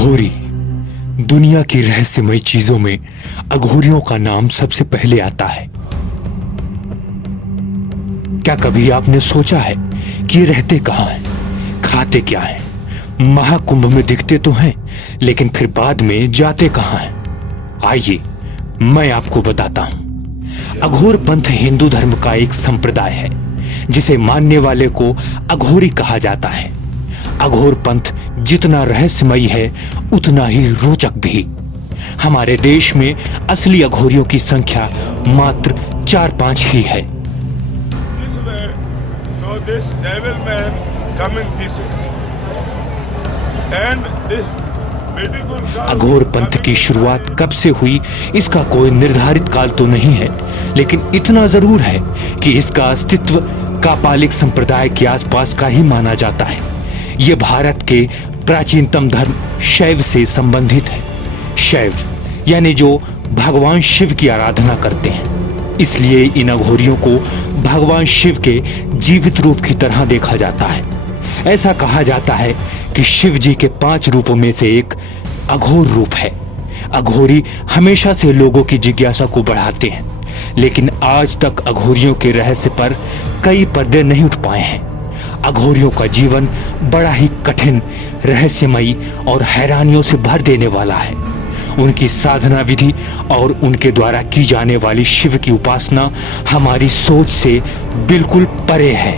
अघोरी। दुनिया की रहस्यमय चीजों में अघोरियों का नाम सबसे पहले आता है। क्या कभी आपने सोचा है कि ये रहते कहाँ हैं, खाते क्या हैं? महाकुंभ में दिखते तो हैं, लेकिन फिर बाद में जाते कहाँ हैं? आइए मैं आपको बताता हूं। अघोर पंथ हिंदू धर्म का एक संप्रदाय है जिसे मानने वाले को अघोरी कहा जाता है। अघोर पंथ जितना रहस्यमयी है उतना ही रोचक भी। हमारे देश में असली अघोरियों की संख्या मात्र 4-5 ही है। अघोर पंथ की शुरुआत कब से हुई इसका कोई निर्धारित काल तो नहीं है, लेकिन इतना जरूर है कि इसका अस्तित्व कापालिक संप्रदाय के आसपास का ही माना जाता है। यह भारत के प्राचीनतम धर्म शैव से संबंधित है। शैव यानी जो भगवान शिव की आराधना करते हैं, इसलिए इन अघोरियों को भगवान शिव के जीवित रूप की तरह देखा जाता है। ऐसा कहा जाता है कि शिव जी के 5 रूपों में से एक अघोर रूप है। अघोरी हमेशा से लोगों की जिज्ञासा को बढ़ाते हैं, लेकिन आज तक अघोरियों के रहस्य पर कई पर्दे नहीं उठ पाए हैं। अघोरियों का जीवन बड़ा ही कठिन, रहस्यमयी और हैरानियों से भर देने वाला है। उनकी साधना विधि और उनके द्वारा की जाने वाली शिव की उपासना हमारी सोच से बिल्कुल परे है।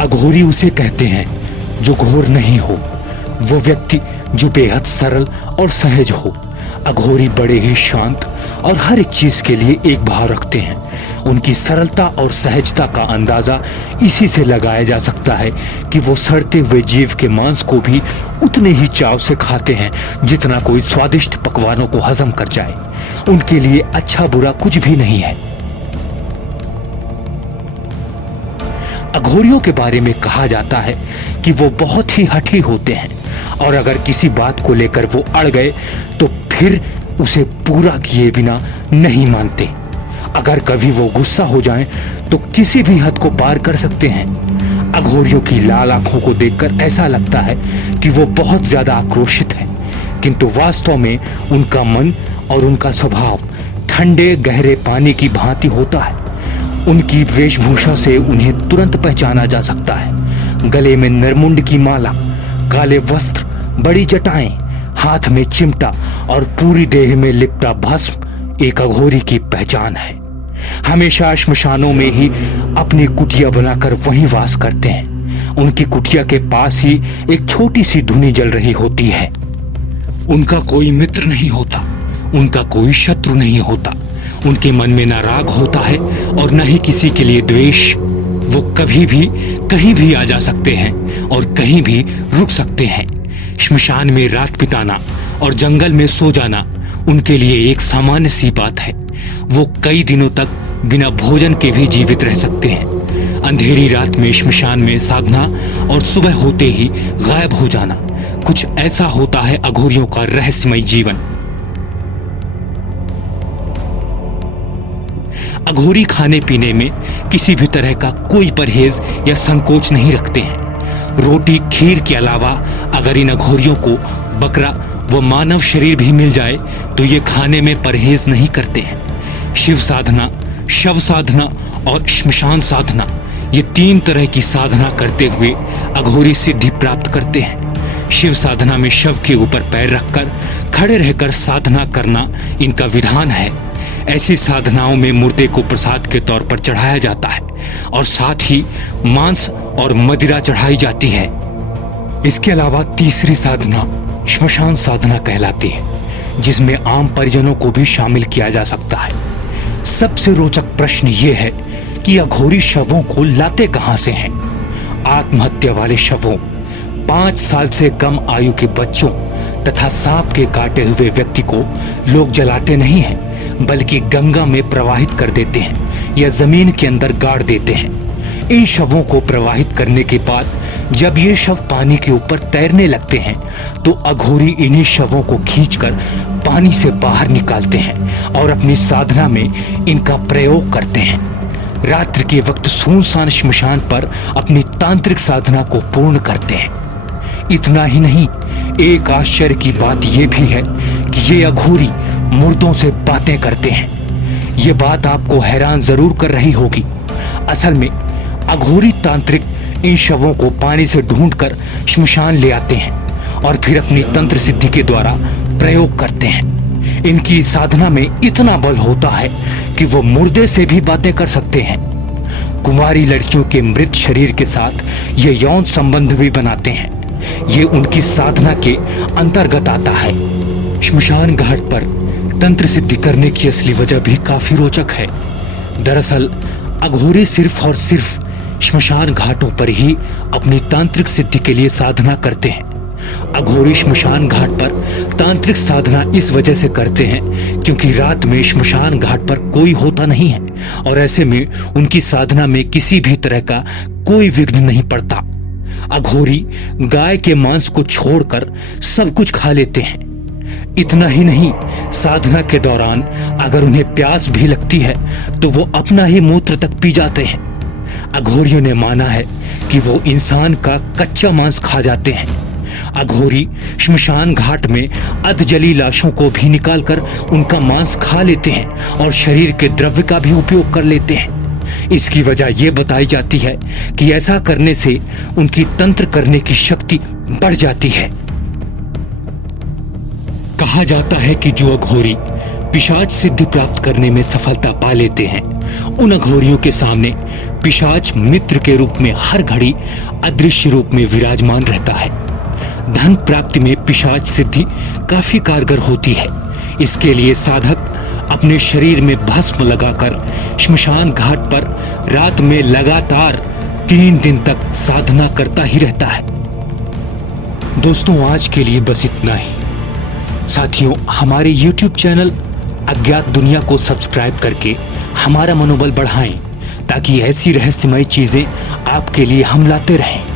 अघोरी उसे कहते हैं जो घोर नहीं हो, वो व्यक्ति जो बेहद सरल और सहज हो। अघोरी बड़े ही शांत और हर एक चीज के लिए एक भाव रखते हैं। उनकी सरलता और सहजता का अंदाजा इसी से लगाया जा सकता है कि वो सड़ते हुए जीव के मांस को भी उतने ही चाव से खाते हैं जितना कोई स्वादिष्ट पकवानों को हजम कर जाए। उनके लिए अच्छा बुरा कुछ भी नहीं है। अघोरियों के बारे में कहा जाता है कि वो बहुत ही हठी होते हैं और अगर किसी बात को लेकर वो अड़ गए तो फिर उसे पूरा किए बिना नहीं मानते। अगर कभी वो गुस्सा हो जाएं तो किसी भी हद को पार कर सकते हैं। अघोरियों की लाल आंखों को देखकर ऐसा लगता है कि वो बहुत ज्यादा आक्रोशित हैं, किंतु वास्तव में उनका मन और उनका स्वभाव ठंडे गहरे पानी की भांति होता है। उनकी वेशभूषा से उन्हें तुरंत पहचाना जा सकता है। गले में नरमुंड की माला, काले वस्त्र, बड़ी जटाएं, हाथ में चिमटा और पूरी देह में लिपटा भस्म एक अघोरी की पहचान है। हमेशा श्मशानों में ही अपनी कुटिया बनाकर वहीं वास करते हैं। उनकी कुटिया के पास ही एक छोटी सी धुनी जल रही होती है। उनका कोई मित्र नहीं होता, उनका कोई शत्रु नहीं होता। उनके मन में ना राग होता है और न ही किसी के लिए द्वेष। वो कभी भी कहीं भी आ जा सकते हैं और कहीं भी रुक सकते हैं। श्मशान में रात बिताना और जंगल में सो जाना उनके लिए एक सामान्य सी बात है। वो कई दिनों तक बिना भोजन के भी जीवित रह सकते हैं। अंधेरी रात में श्मशान में साधना और सुबह होते ही गायब हो जाना, कुछ ऐसा होता है अघोरियों का रहस्यमय जीवन। अघोरी खाने पीने में किसी भी तरह का कोई परहेज या संकोच नहीं रखते हैं। रोटी खीर के अलावा अगर इन अघोरियों को बकरा व मानव शरीर भी मिल जाए तो ये खाने में परहेज नहीं करते हैं। शिव साधना, शव साधना और श्मशान साधना, ये 3 तरह की साधना करते हुए अघोरी सिद्धि प्राप्त करते हैं। शिव साधना में शव के ऊपर पैर रखकर खड़े रहकर साधना करना इनका विधान है। ऐसी साधनाओं में मुर्दे को प्रसाद के तौर पर चढ़ाया जाता है और साथ ही मांस और मदिरा चढ़ाई जाती है। इसके अलावा तीसरी साधना श्मशान साधना कहलाती है, जिसमें आम परिजनों को भी शामिल किया जा सकता है। सबसे रोचक प्रश्न ये है कि अघोरी शवों को लाते कहां से हैं? आत्महत्या वाले शवों, 5 साल से कम आयु के बच्चों तथा सांप के काटे हुए व्यक्ति को लोग जलाते नहीं हैं, बल्कि गंगा में प्रवाहित कर देते हैं या जमीन के अंदर गाड़ देते हैं। इन शवों को प्रवाहित करने के बाद जब ये शव पानी के ऊपर तैरने लगते हैं तो अघोरी इन्हीं शवों को खींचकर पानी से बाहर निकालते हैं और अपनी साधना में इनका प्रयोग करते हैं। रात्रि के वक्त सुनसान श्मशान पर अपनी तांत्रिक साधना को पूर्ण करते हैं। इतना ही नहीं, एक आश्चर्य की बात यह भी है कि ये अघोरी मुर्दों से बातें करते हैं। ये बात आपको हैरान जरूर कर रही होगी। असल में अघोरी तांत्रिक इन शवों को पानी से ढूंढकर श्मशान ले आते हैं और फिर अपनी तंत्र सिद्धि के द्वारा प्रयोग करते हैं। इनकी साधना में इतना बल होता है कि वो मुर्दे से भी बातें कर सकते हैं। कुंवारी लड़कियों के मृत शरीर के साथ ये यौन संबंध भी बनाते हैं। ये उनकी साधना के अंतर्गत आता है। श्मशान घाट पर तंत्र सिद्धि करने की असली वजह भी काफी रोचक है। दरअसल अघोरी सिर्फ और सिर्फ श्मशान घाटों पर ही अपनी तांत्रिक सिद्धि के लिए साधना करते हैं। अघोरी श्मशान घाट पर तांत्रिक साधना इस वजह से करते हैं क्योंकि रात में श्मशान घाट पर कोई होता नहीं है और ऐसे में उनकी साधना में किसी भी तरह का कोई विघ्न नहीं पड़ता। अघोरी गाय के मांस को छोड़कर सब कुछ खा लेते हैं। इतना ही नहीं, साधना के दौरान अगर उन्हें प्यास भी लगती है तो वो अपना ही मूत्र तक पी जाते हैं। अघोरियों ने माना है कि वो इंसान का कच्चा मांस खा जाते हैं। अघोरी श्मशान घाट में अधजली लाशों को भी निकालकर उनका मांस खा लेते हैं और शरीर के द्रव्य का भी उपयोग कर लेते हैं। इसकी वजह यह बताई जाती है कि ऐसा करने से उनकी तंत्र करने की शक्ति बढ़ जाती है। कहा जाता है कि जो अघोरी पिशाच सिद्धि प्राप्त करने में सफलता पा लेते हैं, उन अघोरियों के सामने पिशाच मित्र के रूप में हर घड़ी अदृश्य रूप में विराजमान रहता है। धन प्राप्ति में पिशाच सिद्धि काफी कारगर होती है। इसके लिए साधक अपने शरीर में भस्म लगाकर श्मशान घाट पर रात में लगातार 3 दिन तक साधना करता ही रहता है। दोस्तों, आज के लिए बस इतना ही। साथियों, हमारे YouTube चैनल अज्ञात दुनिया को सब्सक्राइब करके हमारा मनोबल बढ़ाएं ताकि ऐसी रहस्यमय चीजें आपके लिए हम लाते रहें।